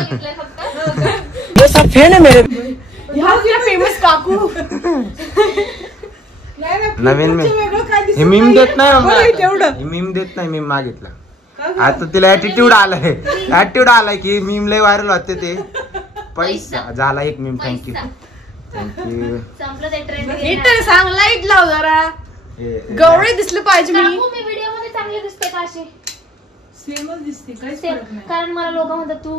बघितलंय फक्त. ये सब फैन है मेरे. फेमस काकू नवीन मीम देत नाही, मीम देत नाही, मीम मागितला. आता तिला ऍटिट्यूड आलाय की मीम लय व्हायरल होते ते. पैसा झाला एक मीम. थँक्यू संपलं ते ट्रेंड. सांग लाईट लाव जरा. गवळे दिसले पाहिजे. मी व्हिडिओ मध्ये चांगले दिसते का असे? सेमच दिसते काय. कारण मला लोक म्हणतात तू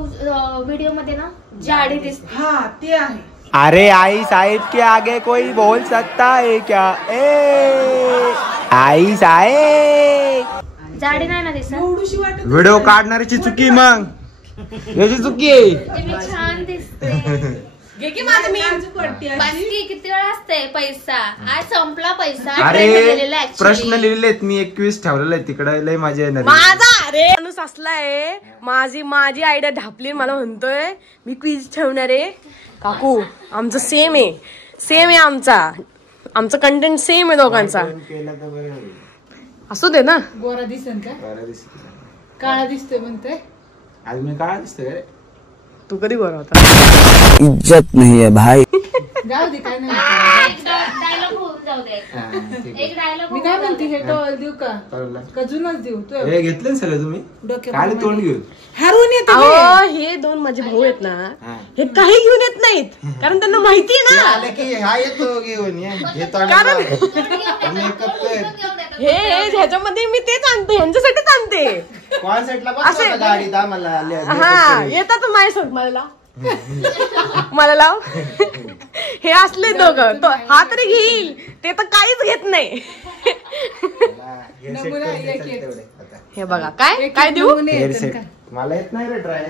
व्हिडिओ मध्ये ना जाडी दिसते. हा ते आहे. अरे आई साहेब के आगे कोई बोल सकता है क्या? ए आई साहेब जाडी नाही ना दिसत. एवढीशी वाटत. व्हिडिओ काढणाऱ्याची चुकी, मग याची चुकी आहे. मी छान दिसते. किती वेळा असते पैसा. आज संपला पैसा. अरे प्रश्न लिहिलेत मी. एक क्विज ठेवलेला आहे तिकडे. लय मजा येणार. माझा अरे माणूस असलाय. माझी आयडिया ढापली. मला म्हणतोय मी क्विज ठेवणार आहे. काकू आमचं सेम आहे. आमचं कंटेंट सेम आहे दोघांचा. असू दे ना. गोरा दिसेल का? काळा दिसतोय म्हणतोय. आज मी काळा दिसतोय. तू कधी गोरा होता? इज्जत नहीं है भाई. जाऊ दे काय नाही. डायलॉग होऊन जाऊ दे. एक डायलॉग. मी काय म्हणते हे टॉल देऊ का? कजूनच देऊ. तू हे घेतलं सर तुम्ही काय तोंड घेऊन हरवून येत. हे दोन माझे भाऊ आहेत ना, हे काही घेऊन येत नाहीत. कारण त्यांना माहिती आहे ना हा येतो घेऊन. हे ह्याच्यामध्ये मी तेच आणते. ह्यांच्यासाठीच आणते. हा येतात माझ्यासोबत. मला लाव. हे असले दोघं. हा तरी घेईल. ते तर काहीच घेत नाही. हे बघा काय देऊ. मला येत नाही रे ड्रायर.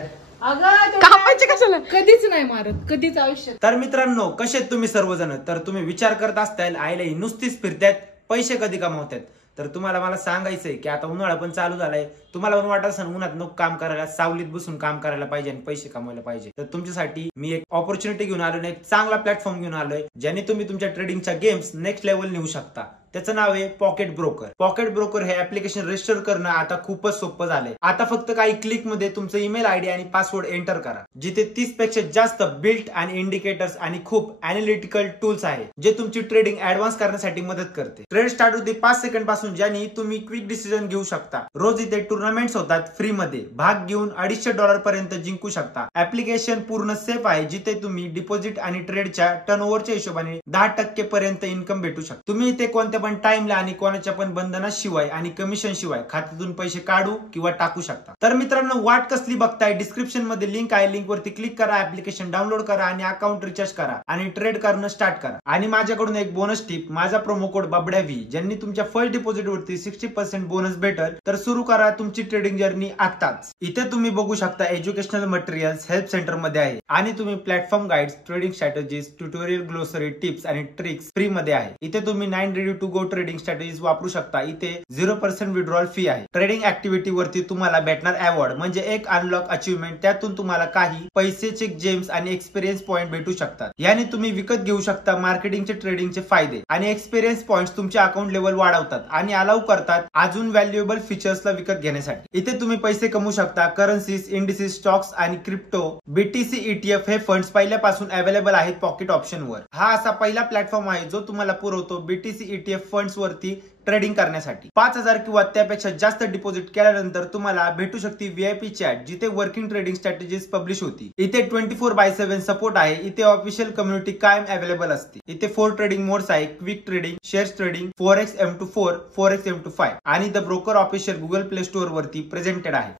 कापायचे कशाला. कधीच नाही मारत. कधीच आयुष्यात. तर मित्रांनो कसे तुम्ही सर्वजण. तर तुम्ही विचार करत असताल आईला ही नुसतीच फिरतायत, पैसे कधी कमवतात. तर तुम्हाला मला सांगायचंय की आता उन्हाळा पण चालू झालाय. तुम्हाला पण वाटत असेल उन्हात नको काम करायला, सावलीत बसून काम करायला पाहिजे आणि पैसे कमवायला पाहिजे. तर तुमच्यासाठी मी एक ऑपॉर्च्युनिटी घेऊन आलोय, एक चांगला प्लॅटफॉर्म घेऊन आलोय ज्याने तुम्ही तुमच्या ट्रेडिंगच्या गेम्स नेक्स्ट लेवल नेऊ शकता. त्याचं नाव आहे पॉकेट ब्रोकर. पॉकेट ब्रोकर हे ऍप्लिकेशन रजिस्टर करणं आता खूपच सोपं झालंय. आता फक्त काही क्लिक मध्ये तुमचं ईमेल आयडी आणि पासवर्ड एंटर करा. जिथे 30 पेक्षा जास्त बिल्ट आणि इंडिकेटर्स आणि खूप अॅनालिटिकल टूल्स आहे जे तुमची ट्रेडिंग ऍडव्हान्स करण्यासाठी मदत करते. ट्रेड स्टार्ट होते 5 सेकंड पासून, ज्याने तुम्ही क्विक डिसिजन घेऊ शकता. रोज इथे टुर्नामेंट्स होतात फ्री मध्ये. भाग घेऊन $250 पर्यंत जिंकू शकता. ऍप्लिकेशन पूर्ण सेफ आहे, जिथे तुम्ही डिपॉझिट आणि ट्रेडच्या टर्नओव्हरच्या हिशोबाने 10% पर्यंत इन्कम भेटू शकता. तुम्ही इथे कोणत्या पण टाइमला आणि कोणाच्या पण बंधनाशिवाय आणि कमिशन शिवाय खात्यातून पैसे काढू किंवा टाकू शकता. तर मित्रांनो वाट कसली बघताय. डिस्क्रिप्शन मध्ये लिंक आहे. लिंक वरती क्लिक करा, ऍप्लिकेशन डाउनलोड करा आणि अकाउंट रिचार्ज करा आणि ट्रेड करणं स्टार्ट करा. आणि माझ्याकडून एक बोनस टिप. माझा प्रोमो कोड बाबड्यावी ज्यांनी तुमच्या फर्स्ट डिपॉझिट वरती 60% बोनस भेटेल. तर सुरू करा तुमची ट्रेडिंग जर्नी आताच. इथे तुम्ही बघू शकता एज्युकेशनल मटेरियल्स हेल्प सेंटर मध्ये आहे आणि तुम्ही platform guides, trading strategies, tutorial, glossary, tips आणि ट्रिक्स फ्री मध्ये आहे. इथे तुम्ही 9 ready to go trading strategies वापरू शकता. इथे 0% विड्रॉल फी आहे. ट्रेडिंग ऍक्टिव्हिटी वरती तुम्हाला भेटणार अवॉर्ड म्हणजे एक अनलॉक अचीवमेंट. त्यातून तुम्हाला काही पैसेचे जेम्स आणि एक्सपिरियन्स पॉइंट भेटू शकतात. याने तुम्ही विकत घेऊ शकता मार्केटिंगचे, ट्रेडिंगचे फायदे आणि एक्सपिरियन्स पॉइंट्स तुमच्या अकाउंट लेवल वाढवतात आणि अलाउ करतात अजून व्हॅल्युएबल फीचर्सला विकत घेण्यासाठी. इथे तुम्ही पैसे कमवू शकता. करन्सीज, इंडिसेस, स्टॉक्स आणि क्रिप्टो, BTC, ETF हे फंड्स पहिल्यापासून अवेलेबल आहेत पॉकेट ऑप्शन वर. हा असा पहिला प्लॅटफॉर्म आहे जो तुम्हाला पुरवतो BTC, ETF फंड्स वरती ट्रेडिंग करण्यासाठी. 5,000 किंवा त्यापेक्षा जास्त डिपॉझिट केल्यानंतर तुम्हाला भेटू शकते VIP चॅट, जिथे वर्किंग ट्रेडिंग स्ट्रॅटेजीज पब्लिश होती. इथे 24/7 सपोर्ट आहे. इथे ऑफिशियल कम्युनिटी कायम अवेलेबल असते. इथे 4 ट्रेडिंग मोड्स आहे. Quick trading, shares trading, Forex M24, Forex M25 आणि the broker official Google play store वरती प्रेझेंटेड आहे.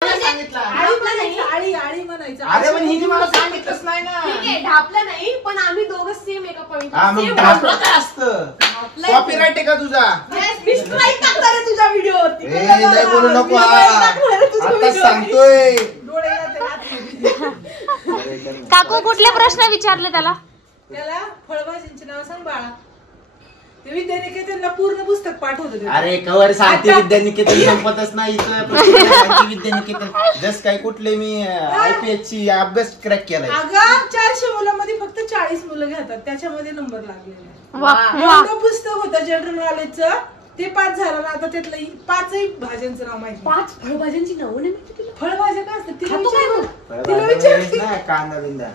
अरे पण हिने मला सांगितलंच नाही ना. ठीक आहे ढापलं नाही, पण आम्ही दोघं सेम एका पॉइंट. ढापलं काय असतं. कॉपीराइट आहे का तुझा. स्ट्राईक टाकणार आहे तुझ्या व्हिडिओवरती. लय बोलू नको. आता सांगतोय. काकू कुठले प्रश्न विचारले त्याला. फळभाजींचे नाव सांग बाळा. ते विद्यानिकेतनला पूर्ण पुस्तक पाठवत. अरे कवर सांगते विद्यानिकेतन संपतच नाही. विद्यानिकेतन जस काय कुठले मी IPS ची अभ्यास क्रॅक केलाय. अगं 400 मुलांमध्ये फक्त 40 मुलं घेतात. त्याच्यामध्ये नंबर लागलेला. पुस्तक होतं जनरल नॉलेजचं. ते 5 झालं ना, आता त्यातलं 5ही भाज्यांचं नाव माहिती. 5 फळभाज्यांची नावं नाही माहिती तुला? फळभाज्या काय असतात तिला खातो काय विचार. मग? तिला विचार. नाही, कांदा बिंदा.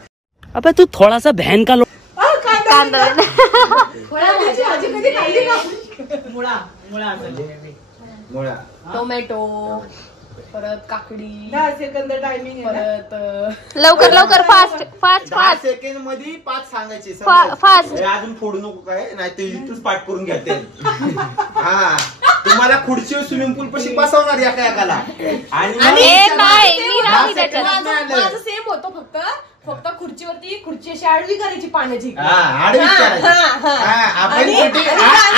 अबे तू थोड़ा सा बहन का कांदा फळभाजी भाजी कधी खाल्ली का? मुळा. टोमॅटो, परत काकडी, 10 सेकंद टायमिंग आहे ना. परत लवकर लवकर फास्ट फास्ट 10 फास्ट सेकंड मध्ये 5 सांगायचे. फास्ट. हे अजून फोडू नको काय, नाही ते इथूनच पाठ करून घेते. हा, तुम्हाला खुर्चीवर स्विमिंग पूल पाशी बसवणार एका एकाला. आणि हे नाही मी नाही त्याच्यात. माझं सेम होतं, फक्त खुर्चीवरती खुर्ची अशी आडवी करायची पाण्याची. आडवीच करायची.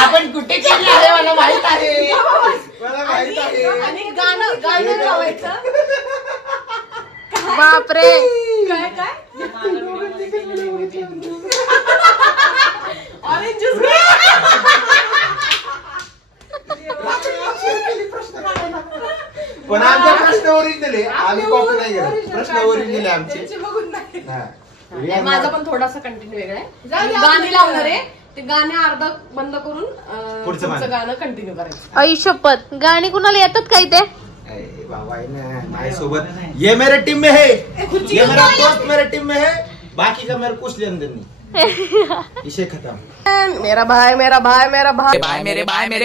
आपण कुठे केली आहे मला माहित आहे. मला माहित आहे. आणि गाणं लावायचं. बापरे. काय ऑरेंज ज्यूस. पण आमच्या प्रश्न ओरिजिनल आहे, आम्ही कॉपी नाही करत. प्रश्न ओरिजिनल आहे आमचे. त्यांचे बघून नाही. माझा पण थोडासा कंटिन्यू वेगळा आहे. गाणी लावणार आहे, ते गाणे अर्धा बंद करून पुढचं गाणं कंटिन्यू करायचं. आई शपथ. गाणी कुणाला येतात काय ते? बाबा आहे ना माझ्यासोबत. ये मेरे टीम में है, ये मेरा दोस्त मेरे टीम में है, बाकी का मेरे कुछ लेन देन नहीं. विषय खत्म. मेरा भाई मेरे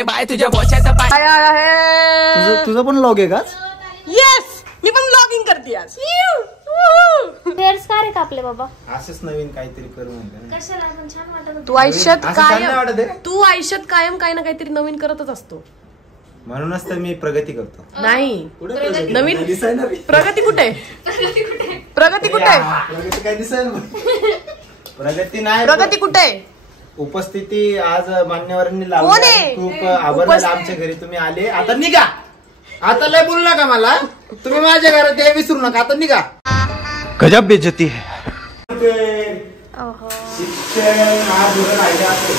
भाई तुझ्या बोचाचा पाय आया है. तुझं पण लॉग आहे का? येस, मी पण ब्लॉगिंग करते आज. हेअर्स का रे कापले बाबा? असंच नवीन काहीतरी करू म्हणतो. कशाला पण छान वाटत होतं. तू आयुष्यात असं चांगलं वाटत आहे. तू आयुष्यात कायम काही ना काहीतरी नवीन करतच असतो. म्हणूनच तर मी प्रगती करतो. नाही, कुठे नवीन दिसायला प्रगती कुठे? प्रगती कुठे? प्रगती काय दिसायला? प्रगती नाही. प्रगती कुठे? उपस्थिती आज मान्यवरांनी कोण आहे? लावली. खूप आभार झाला आमच्या घरी तुम्ही आले. आता निघा. आता लय बोलू नका मला. तुम्ही माझ्या घरात हे विसरू नका. आता निघा. गजब बेइज्जती है. ओहो. शिक्षण हा धोरण राहिला असेल.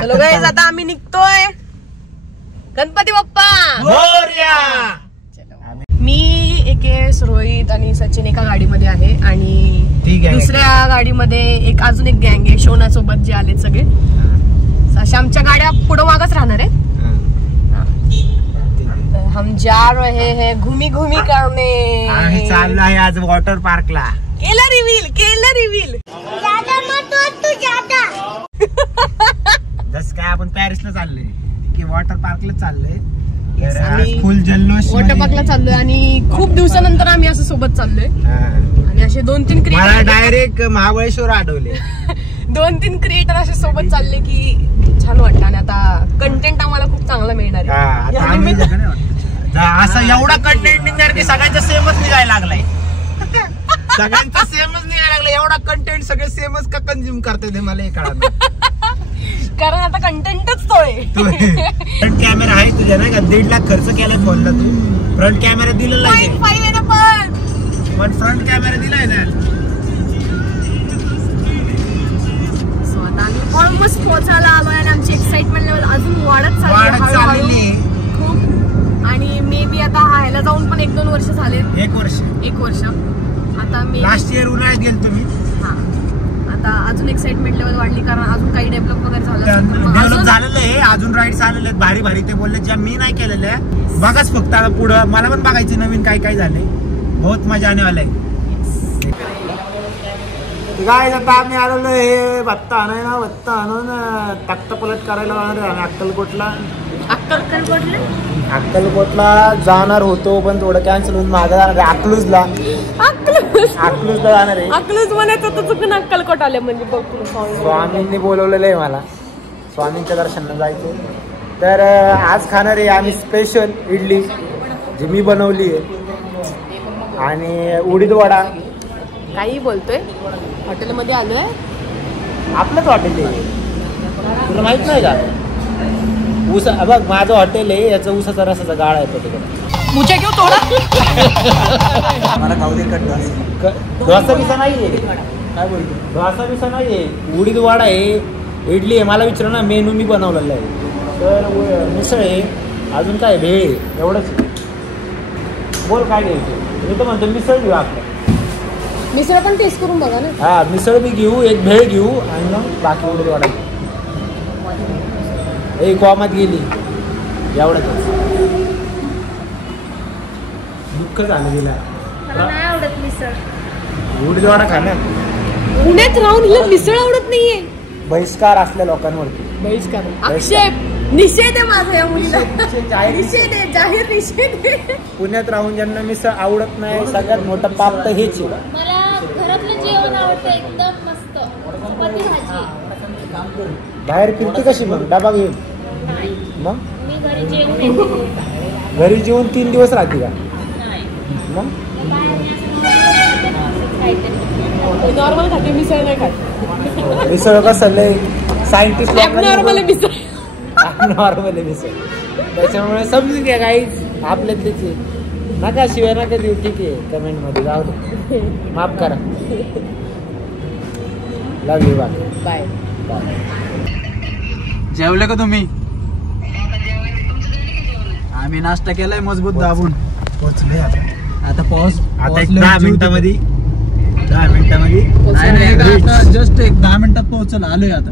चलो गाईज, आता आम्ही निघतोय. गणपती बाप्पा मोरया. मी एकेस, रोहित आणि सचिन एका गाडीमध्ये आहे आणि दुसऱ्या गाडीमध्ये अजून एक गँग आहे शोना सोबत जे आले सगळे. अशा आमच्या गाड्या पुढं मागच राहणार आहे. हम जा रहे हैं घुमी करने. आम्ही चाललो आहे आज वॉटर पार्कला. केलं रिव्हील. जस काय आपण पॅरिसला चाललोय की वॉटर पार्कला चाललोय. आम्ही फुल जल्लोष वॉटर पार्कला चाललोय आणि खूप दिवसानंतर आम्ही असं सोबत चाललोय. आणि असे 2-3 मला creator direct Mahabaleshwar Athawale. 2-3 creator असे सोबत चालले की छान वाटतं. आणि आता कंटेंट आम्हाला खूप चांगला मिळणार आहे. आता आम्ही असं एवढा कंटेंट निघणार की सगळ्यांचा सेमच निघायला लागलाय. सगळ्यांचा सेमच निघायला लागलाय. एवढा कंटेंट सगळे सेमच का कंझ्युम करते ते मला हे कळलं. कारण आता कंटेंटच तो आहे. फ्रंट कॅमेरा आहे तुझ्या नाही का? 1.5 लाख खर्च केलाय फोनला तू. फ्रंट कॅमेरा दिलेला आहे. 0.5 आहे ना पण फ्रंट कॅमेरा दिलाय ना. सो आता आम्ही ऑलमोस्ट पोहोचायला आलोय आणि आमची एक्साइटमेंट लेवल अजून वाढत चालली आहे खूप. आणि मे बी आता ह्याला जाऊन पण 1-2 वर्ष झाले. 1 वर्ष. आता मे लास्ट इयर उन्हाळ्यात गेलो तुम्ही. हा, आता अजून एक्साइटमेंट लेवल वाढली कारण अजून काही डेव्हलप वगैरे झालं. डेव्हलप झालेलं आहे. अजून राईड्स आलेले आहेत भारी भारी. ते बोलले ज्या मी नाही केलेल्या बघाच फक्त. आता पुढं मला पण बघायचे नवीन काय काय झाले. बहुत मजा आने वाला आहे. काय आता आम्ही आलेलो हे भत्ता आणाय ना. भत्ता आणून तख्त पलट करायला जाणार आहे अक्कलकोटला. अक्कलकोटला जाणार होतो पण थोडं कॅन्सल होऊन मागे जाणार आहे. अकलूजला जाणार आहे. अकलूज म्हणायचं होतं चुकून अक्कलकोट आले म्हणजे बघ. स्वामींनी बोलवलेलं आहे मला. स्वामींच्या दर्शनाला जायचं. तर आज खाणार आहे आम्ही स्पेशल इडली जी मी बनवली आहे आणि उडीद वडा. काही बोलतोय. हॉटेलमध्ये आलोय. आपलंच हॉटेल आहे. तुला माहित नाही का? ऊस बघ माझं हॉटेल आहे. याचं ऊसाचा रसाचा गाळा आहे तिकडे. मुझे क्यों तोडा? मला गावदेरकट डोसा बिसा नाहीये. काय बोलतो? डोसा बिसा नाहीये. उडीद वडा आहे, इडली आहे. मला विचारा ना मेनू मी बनवलेला आहे. तर मिसळ आहे, अजून काय भेळ एवढंच. बोल काय घ्यायचं. मी तर म्हणतो मिसळ घेऊ आपलं. मिसळ पण टेस्ट करून बघा ना. हा मिसळ बी घेऊ, एक भेळ घेऊ आणि मग बाकी उडीद वडा घेऊ. एक कोमात गेली एवढंच. दुःख झालं गेला. मला नाही आवडत मिसळ. उडीद वडा खाणार. पुण्यात राहून हिला मिसळ आवडत नाहीये. बहिष्कार असल्या लोकांवरती. बहिष्कार, आक्षेप, निषेध आहे माझा या मुलीला. जाहीर निषेध आहे, जाहीर निषेध आहे. पुण्यात राहून ज्यांना मिसळ आवडत नाही सगळ्यात मोठं पाप तर हेच आहे. मला घरातलं जेवण आवडतं एकदम मस्त. चपाती भाजी. बाहेर फिरते कशी मग डबा घेऊन? मग मी घरी जेवण येते. घरी जेवून 3 दिवस राहते का? मग नॉर्मल खाते, मिसळ नाही खात. मिसळ कसं लय सायंटिस्ट नॉर्मल मिसळ. नॉर्मल मिसळ. त्याच्यामुळे समजून घ्या काहीच आपल्यातलेच आहे. नका शिवाय नका देऊ. ठीक आहे कमेंट मध्ये जाऊ दे. माफ करा. लव यू. बाय. जेवले का तुम्ही? आम्ही नाश्ता केलाय मजबूत दाबून. पोहोचले आता पाऊस आता 10 मिनिटामध्ये जस्ट 10 मिनिटात पोहोचल. आलोय आता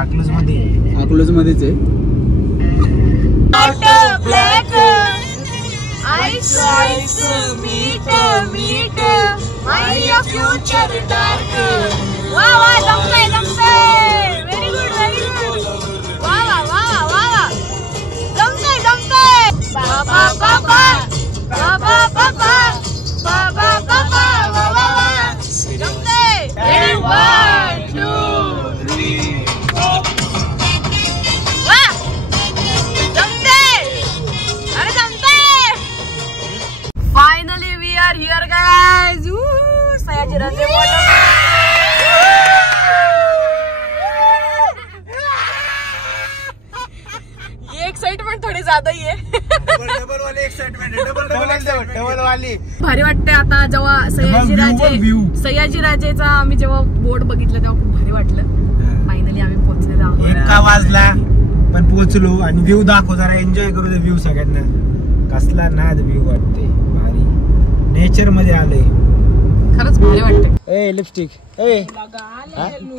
अकलूज मध्ये. अकलूज मध्येच आहे. Finally we are here guys. Sayajiraje ये एक्साइटमेंट थोडी ज्यादा ही आहे. डबल वाली एक्साइटमेंट आहे. डबल वाली. भारी वाटते आता जेव्हा सयाजीराजेचा आम्ही जेव्हा बोर्ड बघितलं तेव्हा खूप भारी वाटलं. फायनली आम्ही पोहोचलेलो आहोत. 1 वाजला पण पोहोचलो आणि व्ह्यू दाखव जरा. एन्जॉय करू दे व्ह्यू सगळ्यांना. कसला नाद व्ह्यू वाटते. भारी नेचर मध्ये आलंय. खरंच भारी वाटते. ए लिपस्टिक ए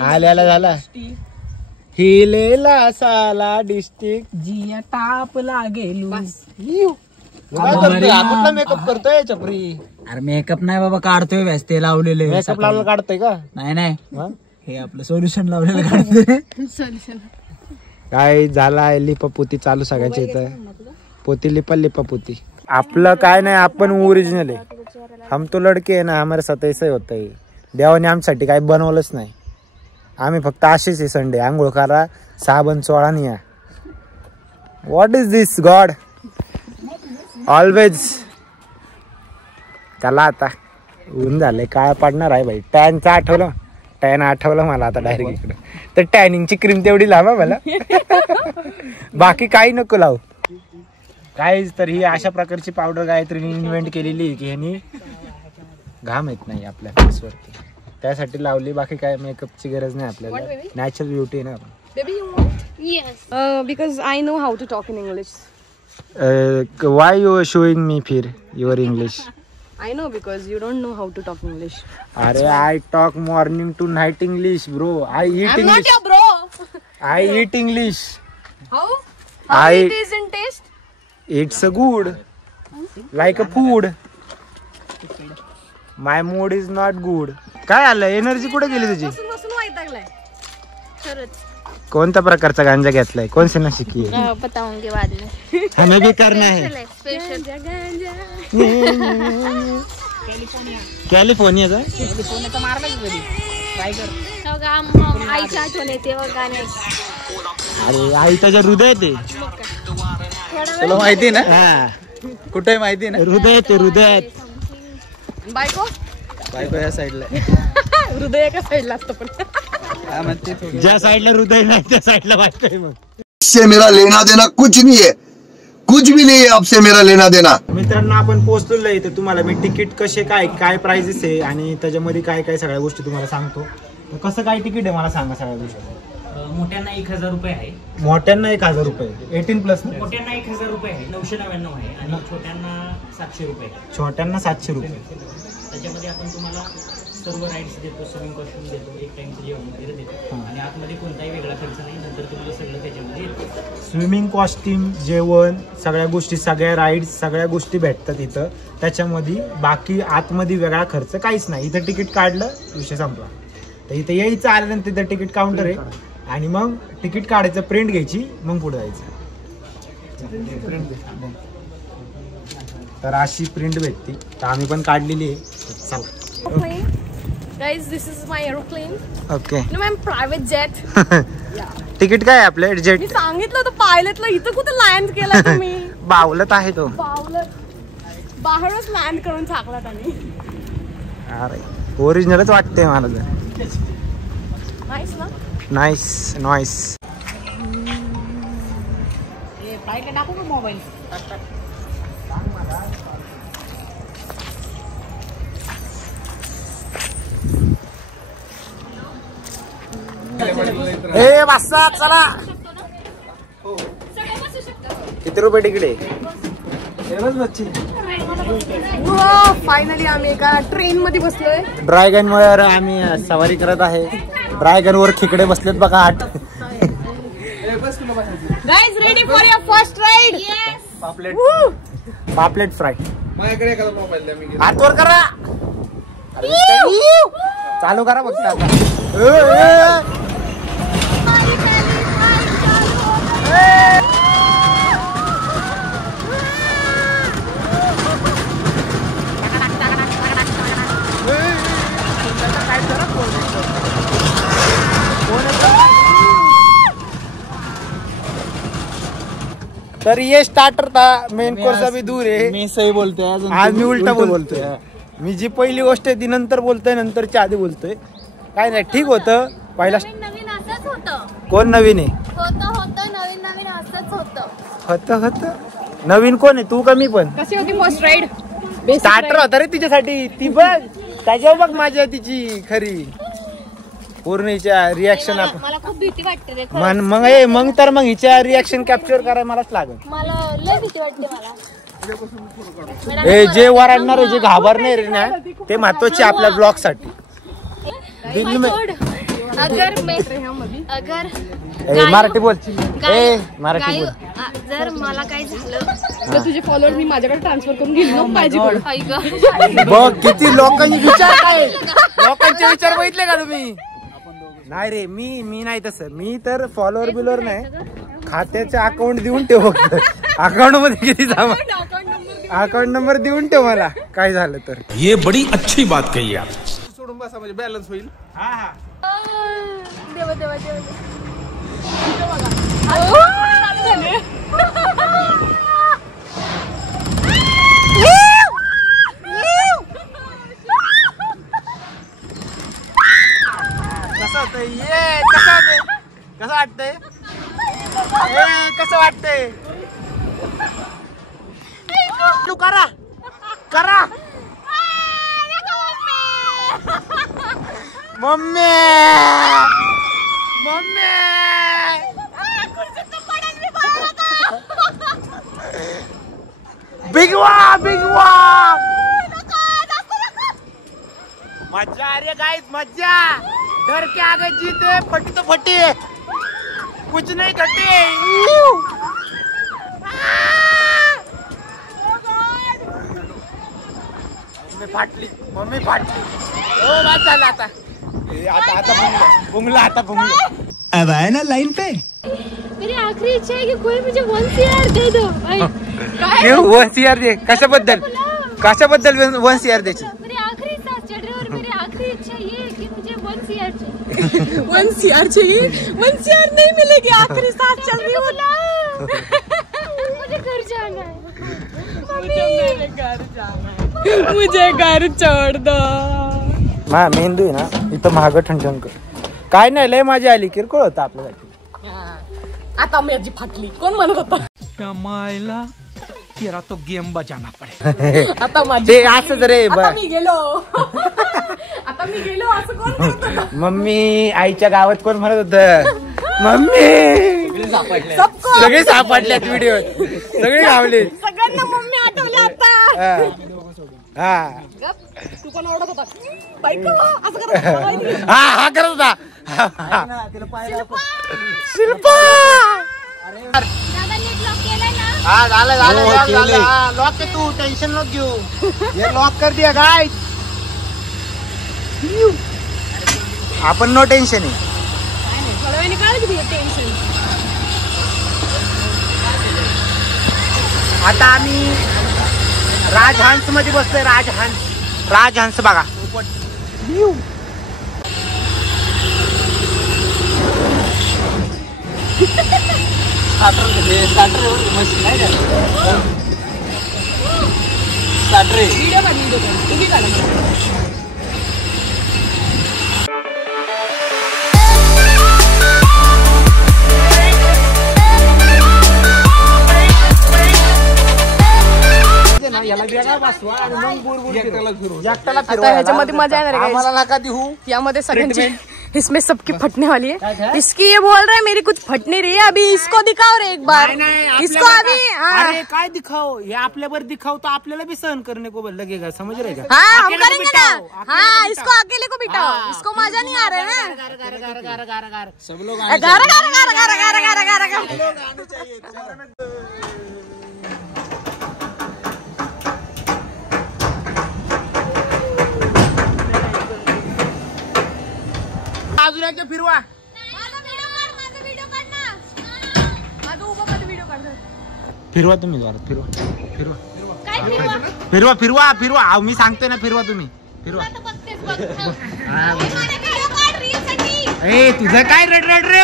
आल्याला झाला. हिलेला साला डिस्ट्रिक्ट जिया टाप लागेल. कुठला मेकअप करतोय चपरी? अरे मेकअप नाही बाबा, काढतोय व्यस्ते लावलेले. मेकअप लावलं काढतोय का? नाही हे आपलं सोल्युशन लावलेलं काढतोय. काय झाला लिपापोती चालू सगळ्यांच्या इथं. पोती लिपापोती. आपलं काय नाही, आपण ओरिजिनल आहे. हम तो लडके आहे ना, हमारे साथ ऐसा ही होता है. देवाने आमच्यासाठी काय बनवलंच नाही. आम्ही फक्त असेच आहे. संडे आंघोळ करा, साबण चोळा नाही. What is this God always. चला आता ऊन झालंय, काय पडणार आहे भाई. टॅन आठवलं मला आता डायरेक्ट इकडे. तर टॅनिंगची क्रीम तेवढी लावा मला. बाकी काही नको लावू. काहीच. तर ही अशा प्रकारची पावडर गायत्रीने इन्व्हेंट केलेली की ह्यानी घाम येत नाही आपल्या फेसवरती, त्यासाठी लावली. बाकी काय मेकअपची गरज नाही आपल्याला. नॅचरल ब्युटी आहे ना आपण. Baby, you want? Yes. Because I know how to talk in English. Why you are showing me फिर your English? I know because you don't know how to talk English. अरे I talk morning to night English, bro. I eat I'm English. not your bro. I eat English. How? I- it is in taste? It's a good, like a food. My mood is not good. काय आलं? Energy कुठे गेली तुझी? बसून वैतागलाय. खरंच. कोणत्या प्रकारचा गांजा घेतलाय? कौन से नशे की है? बताऊंगी बाद में. हमें भी करना है. स्पेशल. कॅलिफोर्नियाचा. आईच्या आठवण येते बघ गाण्यात. अरे आई त्याच्या हृदयात आहे. तुला माहिती ना? हा कुठे माहिती ना? हृदयात आहे, हृदयात. बायको या साईडला हृदय एका साईडला असतं पण. काय म्हणते? ज्या साईडला हृदय नाही त्या साईडला बायको आहे. मग इससे मेरा लेना देना कुछ नहीं है, कुछ भी नहीं है आपसे मेरा लेना देना. मित्रांनो आपण पोहोचलेलो आहे. तर तुम्हाला मी तिकीट कसे काय प्राइजेस आहे आणि त्याच्यामध्ये काय काय सगळ्या गोष्टी तुम्हाला सांगतो. कसं काय तिकीट आहे मला सांगा सगळ्या गोष्टी. मोठ्यांना 1000 रुपये आहे. मोठ्यांना 1000 रुपये 18+ ना. मोठ्यांना 1000 रुपये आहे, 999 आहे आणि छोट्यांना 700 रुपये आहे. छोट्यांना 700 रुपये. त्याच्यामध्ये आपण तुम्हाला सर्व राईड्स देतो, स्विमिंग कॉस्ट्युम देतो, एक टाइमचं जेवण वगैरे देतो आणि आतमध्ये कोणताही वेगळा खर्च नाही. नंतर तुम्हाला सगळं त्याच्यामध्ये येतं. स्विमिंग कॉस्ट्युम, जेवण, सगळ्या गोष्टी, सगळ्या राईड्स, सगळ्या गोष्टी भेटतात इथं. त्याच्यामध्ये बाकी आतमध्ये वेगळा खर्च काहीच नाही. इथं तिकीट काढलं विषय संपला. तर इथं यायचं आल्यानंतर इथं तिकीट काउंटर आहे आणि मग तिकीट काढायचं, प्रिंट घ्यायची, मग पुढे जायचं. तर अशी प्रिंट भेटते. तर आम्ही पण काढलेली आहे. चला. Guys, this is my aeroplane. Okay. No, ma'am, private jet. Ticket काय आपलं जेट? मी सांगितलं होतं पायलटला, इथं कुठे लँड केला तुम्ही? बावलत आहे तो. बाहेरच लँड करून टाकला त्यांनी. अरे ओरिजिनलच वाटतंय मला तर. नाईस ना? Nice noise. टाकू का मोबाईल? ए बसा चला. किती रुपये तिकीट आहे? फायनली आम्ही एका ट्रेन मध्ये बसलोय. ड्रॅगन वर आम्ही सवारी करत आहे. ड्रॅगन वर खेकडे बसलेत बघा 8. Guys, ready for your first ride? Yes. पापलेट फ्राय. हात वर करा. चालू करा फक्त आता. तर ये स्टार्टर था, मेन कोर्स अभी दूर है. मी सही बोलते आज मी उलटा बोलतोय. मी जी पहिली गोष्ट आहे ती नंतर बोलतोय, नंतरच्या आधी बोलतोय. काय नाही, ठीक होतं पहिला. नवीन असंच होतं. कोण नवीन आहे? होतं नवीन असंच होतं. नवीन कोण आहे, तू का मी पण? कशी होती फर्स्ट राईड? स्टार्टर होता रे तिच्यासाठी. ती बघ त्याच्यावर बघ माझ्या तिची खरी पूर्णीच्या रिॲक्शन. मला खूप भीती वाटते रे. मग तर मग हिच्या रिॲक्शन कॅप्चर करायला मलाच लागेल. मला लय भीती वाटते मला. जे वराडणार जे घाबरणार रे ना, ते महत्वाचे आपल्या ब्लॉग साठी. मराठी बोल. मराठी बोल. जर मला काय झालं तर तुझे फॉलोअर्स मी माझ्याकडे ट्रान्सफर करून घेईन माझ्याकडे. बघ किती लोकांचे विचार काय, लोकांचे विचार बघितले का तुम्ही? नाही रे, मी नाही तसं. मी तर फॉलोअर बिलोअर नाही, खात्याचे अकाउंट देऊन ठेव. अकाउंट मध्ये किती जमा, अकाउंट नंबर देऊन ठेव मला काय झालं तर. ये बड़ी अच्छी बात कही आप. सोडून बसा म्हणजे बॅलन्स होईल. देवा देवा देवा. कसं वाटतंय? कसं वाटतंय? तू करा मम्मी. बिगवा मजा आ रही है गाइस, मजा. डर के आगे जीते, फटी तो फटी, कुछ नहीं घटे. मम्मी फाटली. ओ बात झाला आता. बुंगला. अब आए ना लाइन पे. मेरी आखिरी इच्छा है कि कोई मुझे 1 CR दे दो. क्यों 1 CR दे? कशाबद्दल 1 CR द्यायची? मेरी आखिरी सांस चढ़ रही और मेरी आखिरी इच्छा ये है कि मुझे 1 CR चाहिए. 1 CR चाहिए? 1 CR नहीं मिलेगी, आखिरी सांस चल रही है. मुझे घर जाना है. मुझे घर छोड़ दो. मेंदू आहे ना इथं महाग ठणठण. काय नाही, लय मजा आली. किरकोळ होता आपल्यासाठी. आता माझी फाटली. कोण म्हणत होता? कमायला तेरा तो गेम बजाना पड़े. आता माझी ते असंच रे. आता मी गेलो असं कोण म्हणत होतं? मम्मी आईच्या गावात कोण म्हणत होत मम्मी सगळे सापडल्यात व्हिडिओ सगळे गावले सगळ्यांना मम्मी आठवले आता. हा तू पण आवडत होता बाईक असं करत हा करत होता. शिल्पा दादा नीट लॉक केलंय ना. हा झालं लॉक कर तू टेन्शन नको घेऊ ये लॉक कर दिया गाय आपण नो टेन्शन आहे. थोड्या वेळाने काढ किती टेन्शन. आता आम्ही राजहंस मध्ये बसतोय. राजहंस बघा. व्हिडिओ काढ तुम्ही काढा. आता ह्याच्यामध्ये मजा येणार है आम्हाला नका देऊ. यामध्ये सगळ्यांची इसमें सबकी फटने वाली है. इसकी ये बोल रहा है मेरी कुछ फटने रही है. अभी इसको दिखाओ रे एक बार. इसको अभी अरे काय दिखाओ हे आपल्यावर दिखाओ तो आपल्याला भी सहन करने को लगेगा. समझ रहे का. हाँ हम करेंगे ना. हाँ इसको अकेले को बिठाओ. इसको मजा नहीं आ रहा है ना. सब लोग गारा गारा गारा गारा गारा गारा गारा. अजून एकदा फिरवा. फिरवा तुम्ही जोरात फिरवा फिरवा काय फिरवा? फिरवा फिरवा फिरवा. अहो, मी सांगतोय ना फिरवा तुम्ही फिरवा. आता बघतेस बघ. माझा व्हिडिओ काढ रीलसाठी. ए तुझं काय रड रे.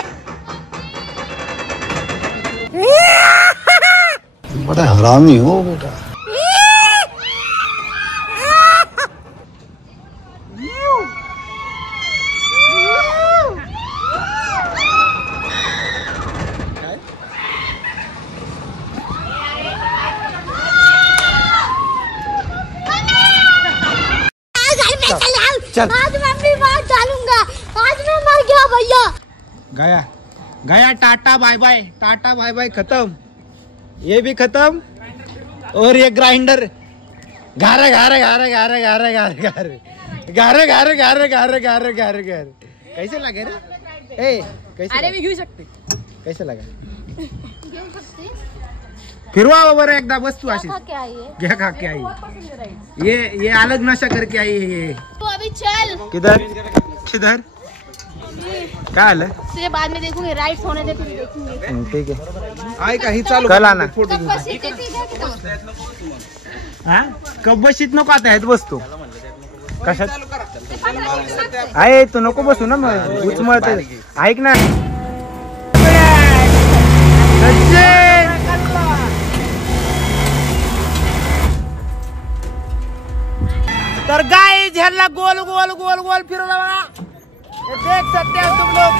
बड़ा हरामी हो बेटा. चल आज मैं अपनी बात डालूंगा. आज मैं मर गया भैया. गया गया. Tata bye bye. Tata bye bye खत्म. ये भी खत्म. और ये ग्राइंडर गारे गारे गारे गारे गारे गारे गारे गारे गारे गारे गारे गारे गारे गारे. कैसे लगे रे. ए कैसे अरे मी घेऊ शकते. कैसे लगा. फिरवा बरं एकदा. बस तू अशी क्या है ये? घ्या खा के आई. ये अलग नशा करके आई है ये. तू अभी चल. किधर किधर क्या हाल है. तुझे बाद में देखूंगी. राइट्स होने दे फिर देखेंगे. ठीक है. आई काही चालू कल आना. हा कब्बशीत नको आता आहेत बसतो. कशात आहे तू नको बसू ना मग उचमळत. ऐक ना तर गाय झेलला गोल गोल गोल गोल फिरवला बघा. देख सकते हो तुम लोग.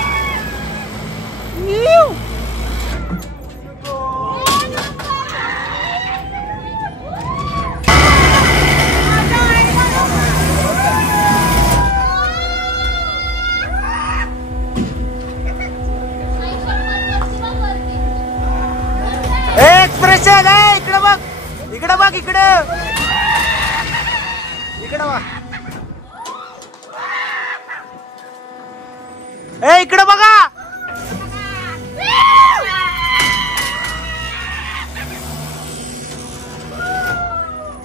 एक्सप्रेशन आहे. इकडे बघ इकडे बघ इकडे इकडे बघ. ए इकडे बघा.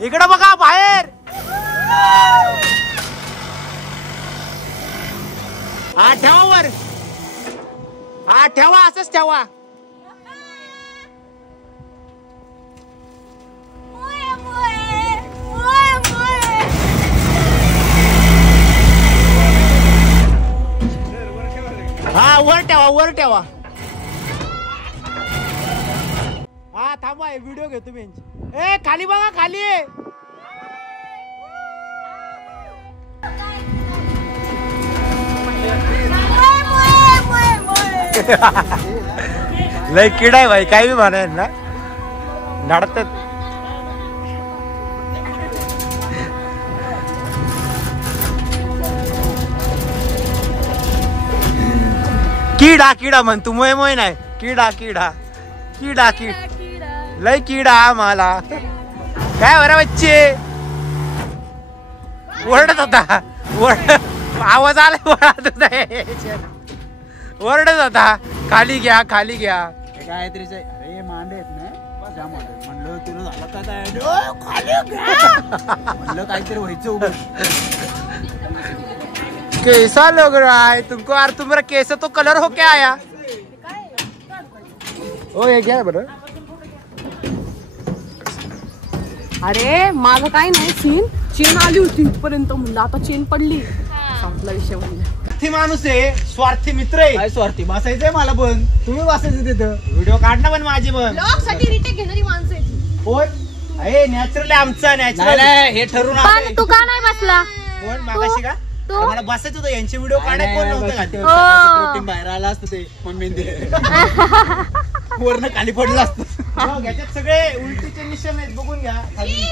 इकडे बघा बाहेर. हा ठेवा वर. हा ठेवा असंच ठेवा. हा वर ठेवा वर ठेवा. हा थांबा व्हिडिओ घेतो मी. ए खाली बघा खाली. लय किडा आहे भाई. काही बी म्हणाय ना नडतात. किडा किडा म्हण तू मोय मोय नाही किडा किडा किडा किडा लय किडा आम्हाला काय बरं बच्चे ओरडत होता आवाज आला ओरडत होता खाली घ्या खाली घ्या गायत्रीचे अरे मांडे आहेत ना जाम म्हणलं तुला झालं काय म्हणलं काहीतरी व्हायचं उभं कैसा लग रहा है तुमको यार तुम्हारा कैसा तो कलर हो क्या आया ओ ये क्या है बरं अरे माझं काय नाही चेन आली होती इथपर्यंत म्हणलं आता चेन पडली संपला विषय म्हणलं स्वार्थी माणूस आहे स्वार्थी मित्र आहे काय स्वार्थी बसायचंय मला पण तुम्ही बसायचं तिथं व्हिडिओ काढणं पण माझी पण ब्लॉग साठी रिटेक घेणारी माणसं आहेत कोण अरे नॅचरल आमचा नॅचरल हे ठरून पण तू का नाही बसला कोण मागाशी का अरे मला बसायचं होतं यांचे व्हिडिओ काढाय कोण नव्हतं का ते? प्रोटीन बाहेर आला असतं ते मम्मीने वरनं खाली पडलं असतं हो, याच्यात सगळे उलटीचे निशाण आहेत बघून घ्या खाली.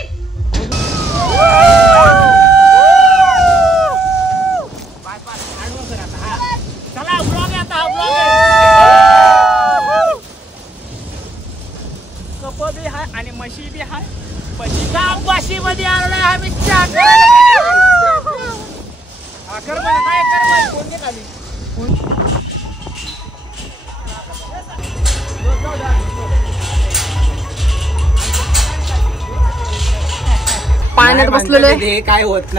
चला ब्लॉग आहे आता हा ब्लॉग आहे कप बी हाय आणि म्हशी बी हाय गावपाशी मध्ये आलोय आम्ही पाण्यात बसलेलो आहे काय होत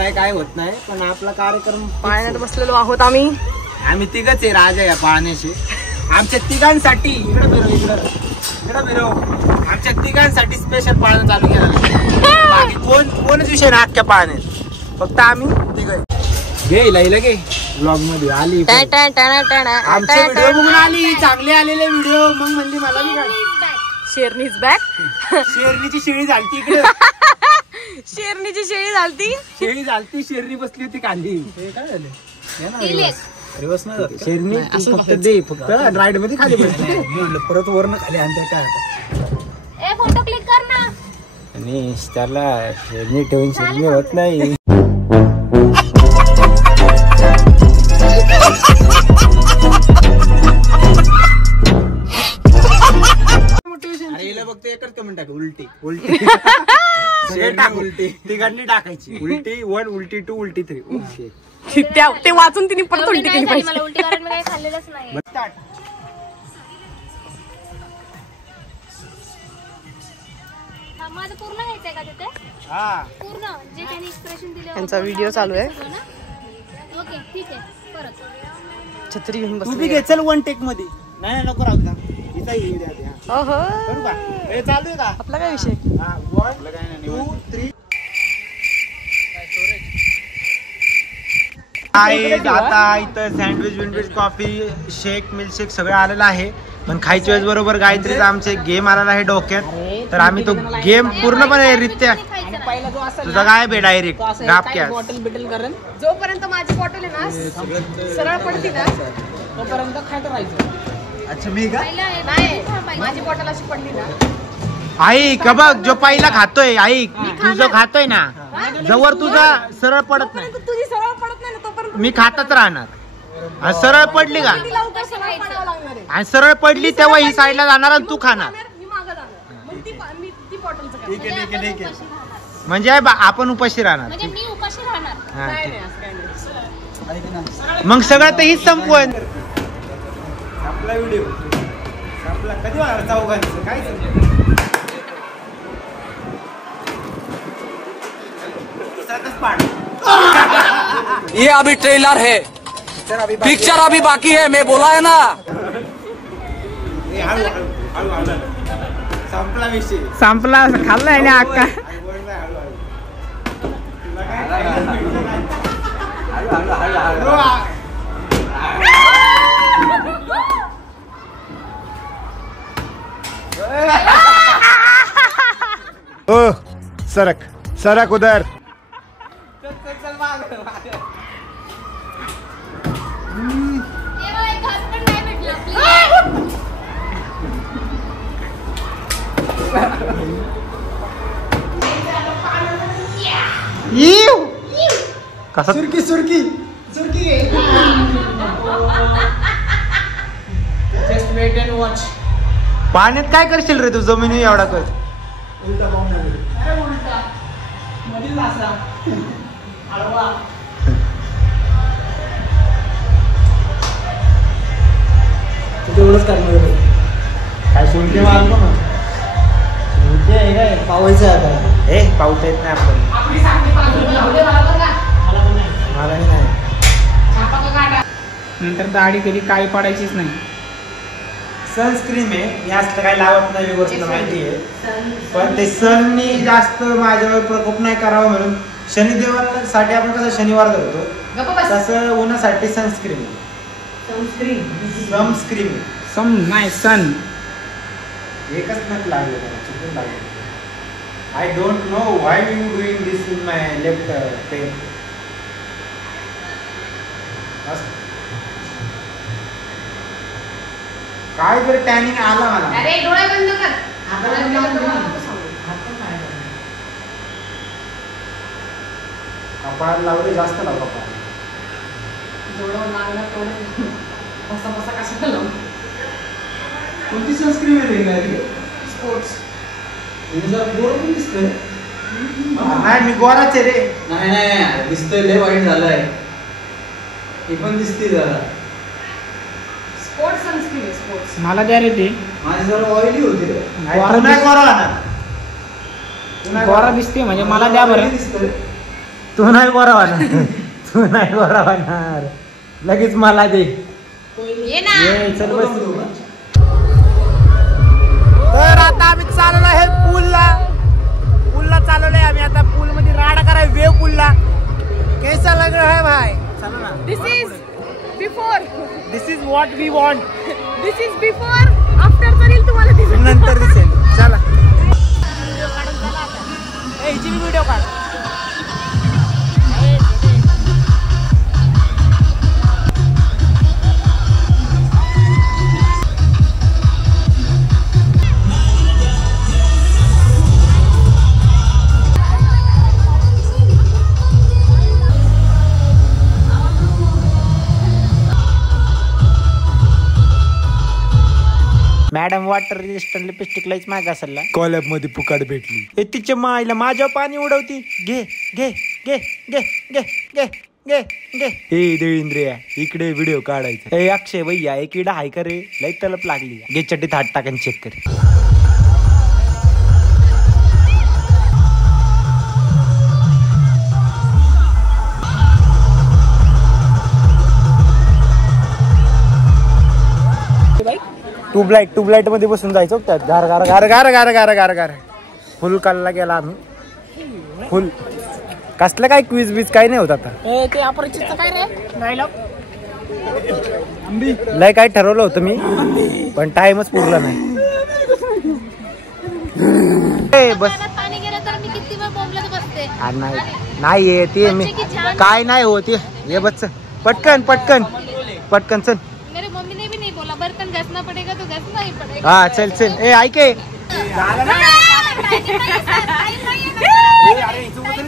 नाही पण आपला कार्यक्रम पाण्यात बसलेलो आहोत आम्ही तिघच आहे राजा या पाहण्याचे आमच्या तिघांसाठी इकडं फिरव आमच्या तिघांसाठी स्पेशल पाळणं चालू केलं बाकी कोणच विषय ना अख्ख्या पाहण्यात फक्त आम्ही तिघ घे ब्लॉग मध्ये आली आमचे व्हिडिओ बघून आली चांगले आलेले व्हिडिओ मग म्हणली मला बी काढ शेरणीच बॅग शेरणीची शेळी झालती इकडे शेरणीची शेळी झालती शेरणी बसली होती कांदी हे काय झालं रिवर्स नाही जात शेरणी तू फक्त दे फक्त राईड मध्ये खाली बसते म्हणलं परत वरनं खाली आणते काय आता ए फोटो क्लिक कर ना आणि त्याला शेरणी ठेवून शेरणी होत नाही अरे हिला बघते एकच कमेंट टाक उलटी उलटी तिघांनी टाकायची उलटी 1 उलटी 2 उलटी 3 ओके ते वाचून तिने परत उलटी केली नाही पाहिजे मला उलटी कारण मी काही खाल्लेलंच नाही माझं पूर्ण घ्यायचंय का तिथे पूर्ण जे त्यांनी एक्सप्रेशन दिले त्यांचा व्हिडिओ चालू आहे ओके ठीक आहे परत छत्री घेऊन तू बी बसली घे चल 1 टेक मध्ये नाही नको राहू द्या इथं येऊ द्या द्या ओहो करू का हे चालू आहे का आपला काय विषय 1 2 3 आता इथं सँडविच विंडविच कॉफी शेक मिल्कशेक सगळं आलेलं आहे पण खायच्या वेळेस बरोबर गायत्रीचा आमचे गेम आलेला आहे डोक्यात तर आम्ही तो गेम पूर्णपणे रित्या तुझा काय बे डायरेक्ट गापक्या बॉटल बिटल करण जोपर्यंत माझी बॉटल आहे ना सरळ पडती ना तोपर्यंत खायचं राहायचं अच्छा मी का नाही माझी बॉटल अशी पडली ना ऐक बघ जो पहिला खातोय ऐक तू जो खातोय ना जवळ तुझा सरळ पडत नाही तुझी सरळ पडत नाही ना तोपर्यंत मी खातच राहणार आणि सरळ पडली का तिला उगाच सरळ पडावं लागणार आहे आणि सरळ पडली तेव्हा ही साईडला जाणार आणि तू खाणार मी मागं जाणार मग ती बॉटलचं काय ठीक आहे म्हणजे आपण उपाशी राहणार म्हणजे मी उपाशी राहणार हा, नाही ठीक. असं काही नाही मग सगळं तर हीच संपवण आपला व्हिडिओ आपला कधी होणार चौघांचं काय ये अभी ट्रेलर है पिक्चर अभी बाकी है मैं बोला है ना संपला विषय संपला खाल्लाय ना अक्का ओ सरक सरक उधर तेव्हा एक घास पण नाही भेटला please. कसा सुरकी वेट अँड वॉच. पाण्यात काय करशील रे तू जमिनी एवढा कर. उलटा पाहून अरे उलटा मधील असा आडवा. तेवढंच करणार काय सुंके मारतो ना काय पावायचं आता. ए पावता येत नाही मलाही नाही. नंतर दाढी कधी काळी पाडायचीच नाही. सनस्क्रीन आहे मी असलं काही लावत नाही गोष्ट माहिती आहे पण ते सननी जास्त माझ्यावर प्रकोप नाही करावा म्हणून शनिदेवासाठी आपण कसं शनिवार धरतो तसं उन्हासाठी सनस्क्रीन सनस्क्रीन सम नाही सन. एकच नक लागले चुकून लागले. I don't know why you doing this in my left pain. काय जर टॅनिंग आला मला. अरे डोळे बंद कर. कपाळाला लावले जास्त लाव कपाळ. कोणती सनस्क्रीन आहे स्पोर्ट्स. गोर पण दिसतंय. नाही मी गोराच आहे रे. नाही नाही दिसतंय लय वाईट झालंय. हे पण दिसते जरा. स्पोर्ट्स सनस्क्रीन आहे स्पोर्ट्स. मला द्या रे ते. माझी जरा ऑइली होती रे. गोरा दिसते म्हणजे मला द्या बरं. तू नाही गोरा होणार. तू नाही गोरा होणार. लगेच मला दे. ये ना. चल बस. तर आता आम्ही चाललो आहे पूलला चाललोय आम्ही आता. पूल मध्ये राडा कराय वेव पूलला. कैसा लग रहा है भाई. चला ना. This is what we want. This is before after करील तुम्हाला दिसेल. नंतर दिसेल. चला हिची व्हिडिओ काढ. मॅडम वॉटर रेजिस्टंट लिपस्टिक लाईच माग असेल कॉलॅब मध्ये फुकाट भेटली. ए तिच्या माईला माझ्या पाणी उडवती. घे घे घे घे घे घे घे घे. ए देवेंद्रिया इकडे व्हिडिओ काढायचा. ए अक्षय भैया एक इडा हाय का रे लई तलप लागली. घे चड्डीत हात टाकन चेक कर. ट्यूबलाईट मध्ये बसून जायचं त्यात. गार गार गार गार गार गार गार गार. फुल कालला गेला आम्ही. फुल कसलं काय क्विज बीज काय नाही होत आता. ते अपरिचितचं काय रे डायलॉग. लय काय ठरवलं होतं मी पण टाइमच पुरला नाही. बस पाणी गेलं तर मी किती वेळ बोंबलत बसते. नाही ते मी काय नाही होत. ये बच्च पटकन पटकन पटकन चल. मेरे मम्मी ने भी नहीं बोला बर्तन घसना पड़ेगा तो घसना ही पड़ेगा. हा चल चल. ए ऐके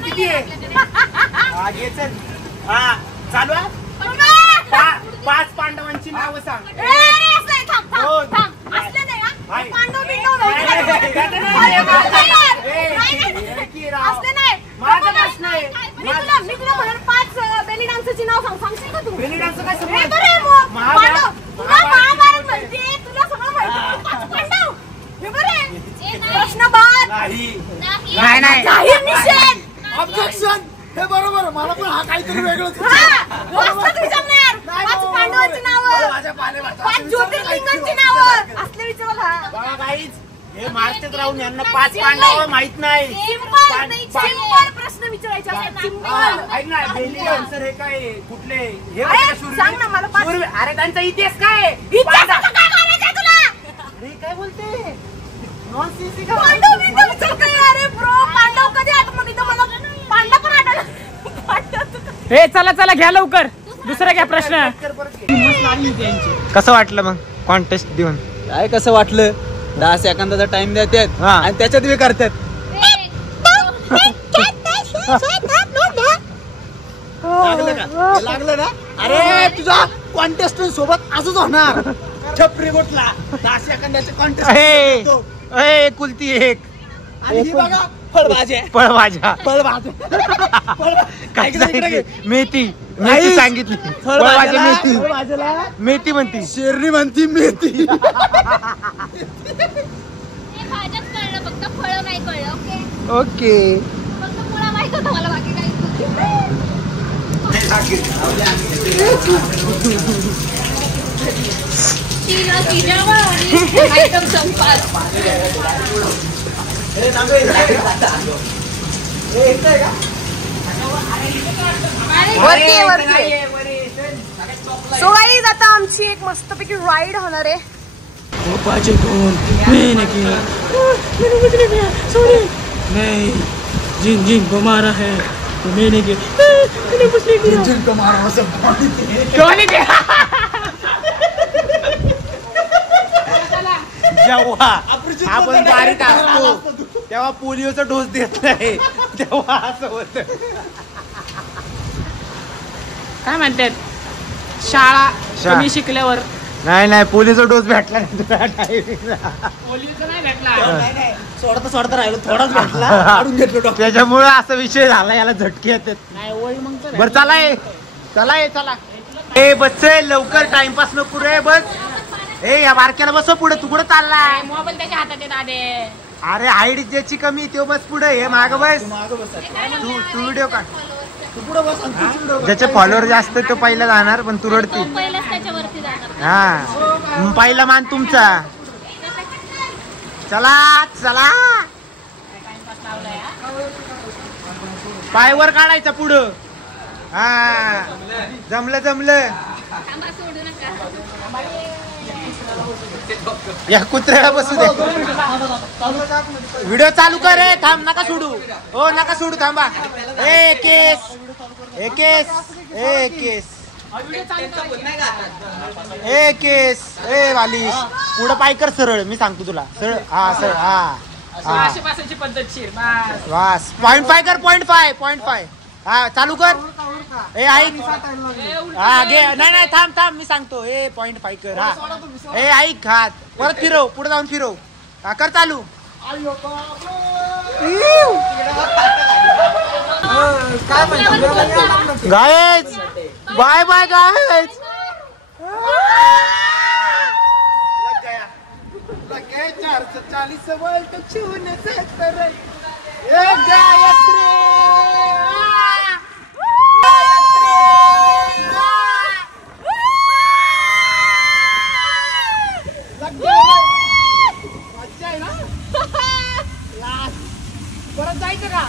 किती आहे. चालू आहे. 5 पांडवांची नावं सांग. बेली डान्सची नाव सांगशील का तू. बेली डान्स काय प्रश्न बाद. ऑब्जेक्शन. हे बरोबर मला पण हा काहीतरी वेगळंच. पांडवांची नावं 5 ज्योतिर्लिंगांची नावं असले विचार. हे महाराष्ट्रात राहून यांना 5 पांडव माहित नाही. सिंपल प्रश्न विचारायचे. बेली डान्सर हे काय कुठले हे सांग ना मला. अरे त्यांचा इतिहास काय. काय बोलते हे चला चला घ्या लवकर. दुसरा घ्या प्रश्न. कसं वाटलं मग कॉन्टेस्ट देऊन. काय कसं वाटलं. 10 सेकंदाचा टाइम देतात आणि त्याच्यात बी करतात. लागलं ना. अरे तुझा कॉन्टेस्टंट सोबत असंच होणार. छपरी गोटला 10 सेकंदाचे कॉन्टेस्ट ए कुलती एक आणि ही बघा फळभाज्या काय सांगितली? मेथी सांगितली. फळभाजी मेथी म्हणती. शेरणी म्हणती मेथी. भाज्याच कळलं फक्त फळं नाही कळलं. ओके फक्त मुळा माहित होतं मला बाकी काही आयटम संपात. सो गाईज आता आमची एक मस्तपैकी राईड होणार आहे. जिनको मारा है तो मैंने जिनको मारा जेव्हा आपण बारीक असतो तेव्हा पोलिओचा डोस देत नाही, तेव्हा असं होत. काय म्हणतात शाळा कमी शिकल्यावर नाही पोलिओचा डोस भेटला नाही तुला पोलिओचा नाही भेटला. सोडता राहिलो थोडाच भेटला काढून घेतलो डॉक्टर. त्याच्यामुळे असा विषय झाला, याला झटके येतात. बरं चला ए बच्चे लवकर टाइमपास नको रे. बस ए या बारक्याला बसव पुढे. तू कुठं चाललाय? मोबाईल त्याच्या हातात आहे दादे. अरे हाईट ज्याची कमी तो बस पुढे. हे माग बस. तू व्हिडिओ काढ. ज्याचे फॉलोअर जास्त तो पहिला जाणार, पण तू रडती. पहिलाच त्याच्यावरती जाणार. हा पहिला मान तुमचा. चला पायवर काढायचा पुढं. हा जमलं थांबा, सोडू नका. या कुत्र्याला बसू दे. व्हिडिओ चालू कर रे. थांब, नका सोडू. हो नका सोडू, थांबा. ए केस ए वालिश पुढं पाय कर सरळ. मी सांगतो तुला सरळ. हा सरळ. हा पद्धतशीर बस. 0.5 कर. 0.5 हा चालू कर. ए ऐक. हा घे. नाही थांब मी सांगतो. 0.5 कर. हा ऐक. हात परत फिरव. पुढे जाऊन फिरव. हा कर चालू. Guys bye guys. परत जायचं का?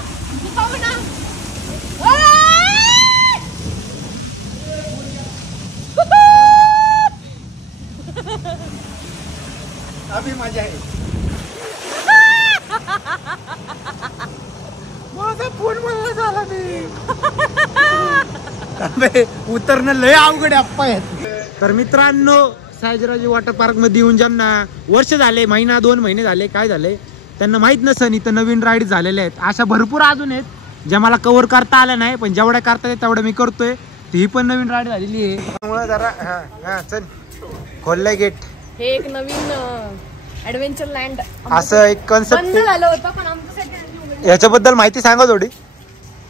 अभी मजा आहे. माझा फोन मला झाला नाही. उतरणं लय अवघड अप्पा आहेत. तर मित्रांनो सायजराजी वॉटर पार्क मध्ये येऊन ज्यांना वर्ष झाले, 1-2 महिने झाले, काय झाले त्यांना माहित नसन, इथं नवीन राईड झालेल्या आहेत. अशा भरपूर अजून आहेत ज्या मला कव्हर करता आल्या नाही, पण जेवढ्या करता येत तेवढ्या मी करतोय. ही पण नवीन राईड झालेली आहे. त्यामुळे जरा हा चल खोललंय गेट. हे एक नवीन ऍडव्हेंचर लँड असं एक कन्सेप्ट बंद झालं होतं, पण आमच्यासाठी याच्याबद्दल माहिती सांगा थोडी.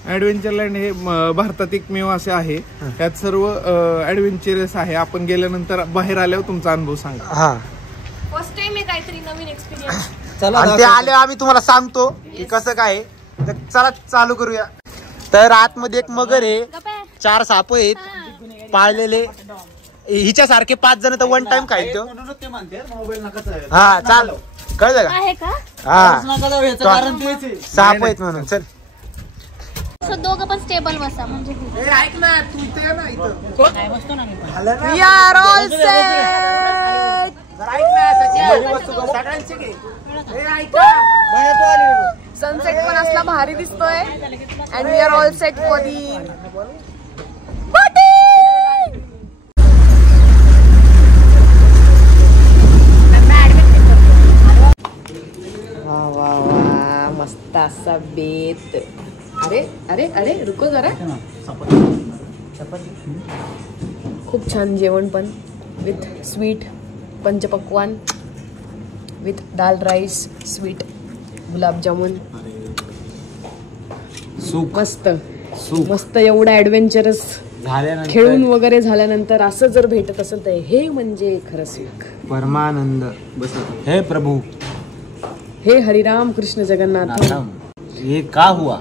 ऍडव्हेंचर लँड हे भारतात एकमेव असे आहे, त्यात सर्व ऍडव्हेंचरस आहे. आपण गेल्यानंतर बाहेर आल्यावर तुमचा अनुभव सांगा. हा फर्स्ट टाइम आहे काहीतरी नवीन एक्सपिरियन्स. आणि ते आले आम्ही तुम्हाला सांगतो की कसं काय. तर चला चालू करूया. तर आतमध्ये एक मगर आहे, 4 साप आहेत पाळलेले. हिच्या सारखे 5 जण तर 1 टाइम खायचो. हा चाल कळलं का? हा साप आहेत म्हणून. चल दोघं पण स्टेबल बसा म्हणजे. ऐक ना तू ते ना इथं we are all set. Sunset पण असला भारी दिसतोय. And we are all set for the party. वा मस्त असा बेत. अरे अरे अरे रुको जरा. खूप छान जेवण पण विथ स्वीट पंचपक्वान with dal rice, sweet, gulab jamun, मस्त मस्त. एवढा ऍडव्हेंचरस खेळून वगैरे झाल्यानंतर असं जर भेटत असेल तर हे म्हणजे खरं सुख, परमानंद. हे प्रभु, हे हरिराम कृष्ण जगन्नाथ, ये का हुआ?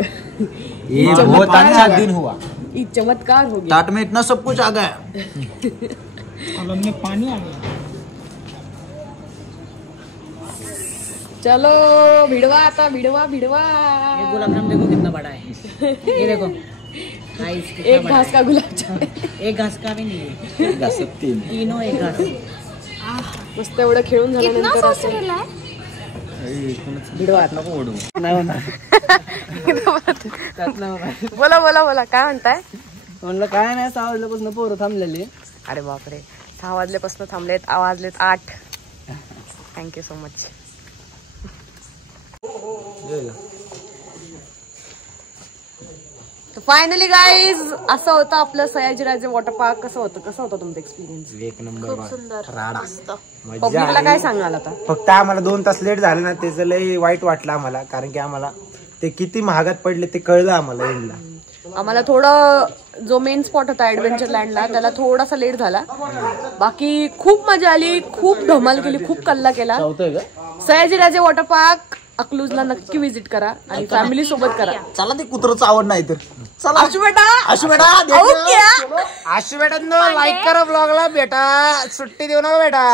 ये बहुत अच्छा दिन हुआ, ये चमत्कार हो गया. टाट में इतना सब कुछ आ गया. कॉलम में पानी आ गया. चलो भिड़वा, आता भिड़वा भिड़वा. ये गुलाबजाम देखो कितना बड़ा है. ये देखो एक घास का गुलाब जामुन. एक घास का भी नहीं है, तीनों एक घास. मस्त एवढं खेळून झाल्यानंतर असं भिडवा. बोला बोला बोला, काय म्हणताय? म्हणलं काय नाही, 6 वाजल्यापासून पोरं थांबलेली. अरे बापरे, 6 वाजल्यापासून थांबलेत, वाजलेत 8. Thank you so much. Finally guys, असं होतं आपलं सयाजीराजे वॉटर पार्क. कसं होतं तुमचं एक्सपिरियन्स? एक नंबर. खूप सुंदर. पब्लिकला काय सांगाल आता? फक्त आम्हाला 2 तास लेट झालं ना, त्याचं लय वाईट वाटलं आम्हाला, कारण की आम्हाला ते किती महागात पडले ते कळलं आम्हाला एंडला. आम्हाला थोडं जो मेन स्पॉट होता ऍडव्हेंचर लँडला त्याला थोडासा लेट झाला. बाकी खूप मजा आली, खूप धमाल केली, खूप कल्ला केला. सयाजीराजे वॉटर पार्क अकलूजला नक्की विजिट करा आणि फॅमिली सोबत करा. चला ते कुत्रचं आवड नाही तर चला. आशू बेटा आशू बेटा लाईक करा ब्लॉगला बेटा, सुट्टी देऊ नका बेटा.